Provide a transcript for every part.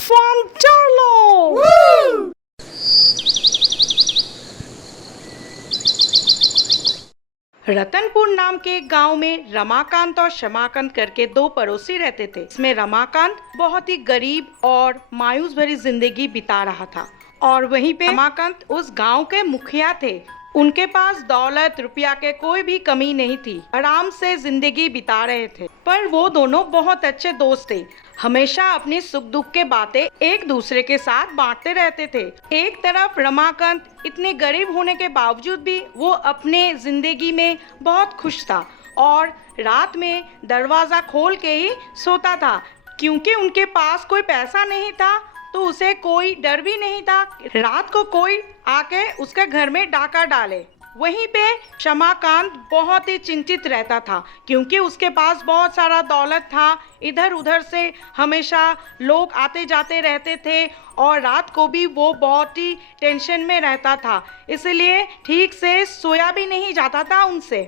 from Charlo. Ratanpur नाम के एक गांव में रमाकांत और शमाकांत करके दो पड़ोसी रहते थे। इसमें रमाकांत बहुत ही गरीब और मायूस भरी जिंदगी बिता रहा था और वहीं पे रमाकांत उस गांव के मुखिया थे। उनके पास दौलत रुपया के कोई भी कमी नहीं थी, आराम से जिंदगी बिता रहे थे। पर वो दोनों बहुत अच्छे दोस्त थे, हमेशा अपनी सुख दुख के बातें एक दूसरे के साथ बांटते रहते थे। एक तरफ रमाकांत इतने गरीब होने के बावजूद भी वो अपने जिंदगी में बहुत खुश था और रात में दरवाजा खोल के ही सोता था, क्योंकि उनके पास कोई पैसा नहीं था तो उसे कोई डर भी नहीं था रात को कोई आके उसके घर में डाका डाले। वहीं पे शमाकांत बहुत ही चिंतित रहता था, क्योंकि उसके पास बहुत सारा दौलत था। इधर उधर से हमेशा लोग आते जाते रहते थे और रात को भी वो बहुत ही टेंशन में रहता था, इसलिए ठीक से सोया भी नहीं जाता था उनसे।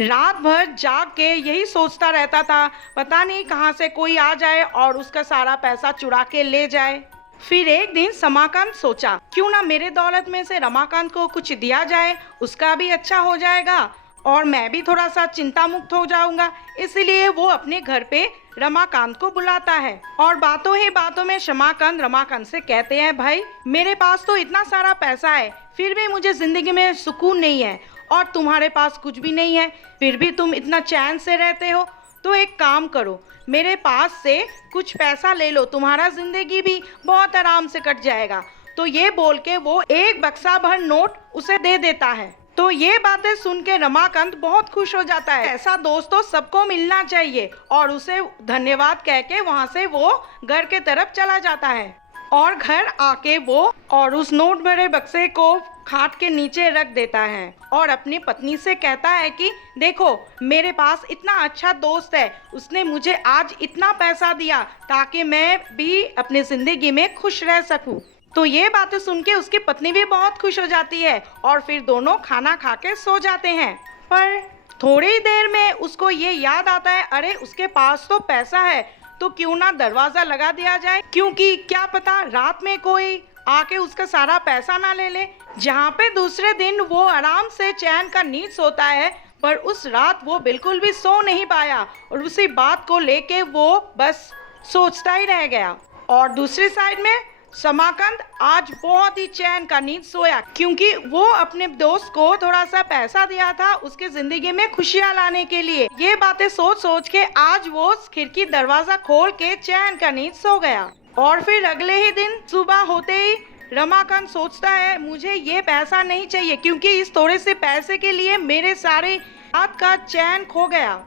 रात भर जाग के यही सोचता रहता था, पता नहीं कहाँ से कोई आ जाए और उसका सारा पैसा चुरा के ले जाए। फिर एक दिन शमाकांत सोचा, क्यों ना मेरे दौलत में से रमाकांत को कुछ दिया जाए, उसका भी अच्छा हो जाएगा और मैं भी थोड़ा सा चिंता मुक्त हो जाऊंगा। इसलिए वो अपने घर पे रमाकांत को बुलाता है और बातों ही बातों में शमाकांत रमाकांत से कहते हैं, भाई मेरे पास तो इतना सारा पैसा है, फिर भी मुझे जिंदगी में सुकून नहीं है और तुम्हारे पास कुछ भी नहीं है, फिर भी तुम इतना चैन से रहते हो। तो एक काम करो, मेरे पास से कुछ पैसा ले लो, तुम्हारा जिंदगी भी बहुत आराम से कट जाएगा। तो ये बोल के वो एक बक्सा भर नोट उसे दे देता है। तो ये बातें सुन के रमाकांत बहुत खुश हो जाता है। ऐसा दोस्त तो सबको मिलना चाहिए और उसे धन्यवाद कह के वहाँ से वो घर के तरफ चला जाता है और घर आके वो और उस नोट भरे बक्से को खाट के नीचे रख देता है और अपनी पत्नी से कहता है कि देखो मेरे पास इतना अच्छा दोस्त है, उसने मुझे आज इतना पैसा दिया ताकि मैं भी अपनी जिंदगी में खुश रह सकूं। तो ये बातें सुन के उसकी पत्नी भी बहुत खुश हो जाती है और फिर दोनों खाना खा के सो जाते हैं। पर थोड़ी देर में उसको ये याद आता है, अरे उसके पास तो पैसा है, तो क्यों ना दरवाजा लगा दिया जाए, क्योंकि क्या पता रात में कोई आके उसका सारा पैसा ना ले ले। जहाँ पे दूसरे दिन वो आराम से चैन का नींद सोता है, पर उस रात वो बिल्कुल भी सो नहीं पाया और उसी बात को लेके वो बस सोचता ही रह गया। और दूसरी साइड में शमाकांत आज बहुत ही चैन का नींद सोया, क्योंकि वो अपने दोस्त को थोड़ा सा पैसा दिया था उसके जिंदगी में खुशियाँ लाने के लिए। ये बातें सोच सोच के आज वो खिड़की दरवाजा खोल के चैन का नींद सो गया। और फिर अगले ही दिन सुबह होते ही रमाकांत सोचता है, मुझे ये पैसा नहीं चाहिए, क्योंकि इस थोड़े से पैसे के लिए मेरे सारे रात का चैन खो गया।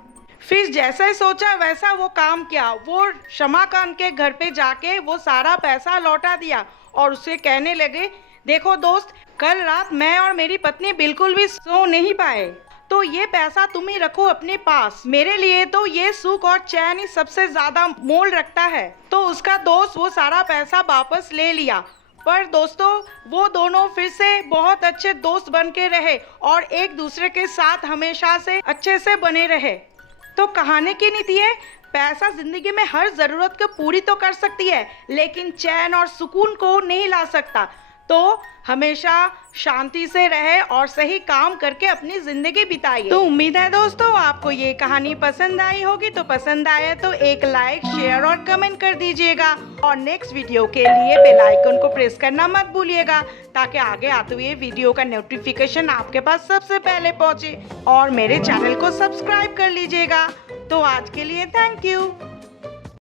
फिर जैसा ही सोचा वैसा वो काम किया, वो शमाकांत के घर पे जाके वो सारा पैसा लौटा दिया और उसे कहने लगे, देखो दोस्त, कल रात मैं और मेरी पत्नी बिल्कुल भी सो नहीं पाए, तो ये पैसा तुम ही रखो अपने पास, मेरे लिए तो ये सुख और चैन ही सबसे ज्यादा मोल रखता है। तो उसका दोस्त वो सारा पैसा वापस ले लिया। पर दोस्तों वो दोनों फिर से बहुत अच्छे दोस्त बन के रहे और एक दूसरे के साथ हमेशा से अच्छे से बने रहे। तो कहानी की नीति है, पैसा जिंदगी में हर जरूरत को पूरी तो कर सकती है, लेकिन चैन और सुकून को नहीं ला सकता। तो हमेशा शांति से रहे और सही काम करके अपनी जिंदगी बिताइए। तो उम्मीद है दोस्तों आपको ये कहानी पसंद आई होगी। तो पसंद आया तो एक लाइक, शेयर और कमेंट कर दीजिएगा और नेक्स्ट वीडियो के लिए बेल आइकन को प्रेस करना मत भूलिएगा, ताकि आगे आते हुए वीडियो का नोटिफिकेशन आपके पास सबसे पहले पहुंचे। और मेरे चैनल को सब्सक्राइब कर लीजिएगा। तो आज के लिए थैंक यू।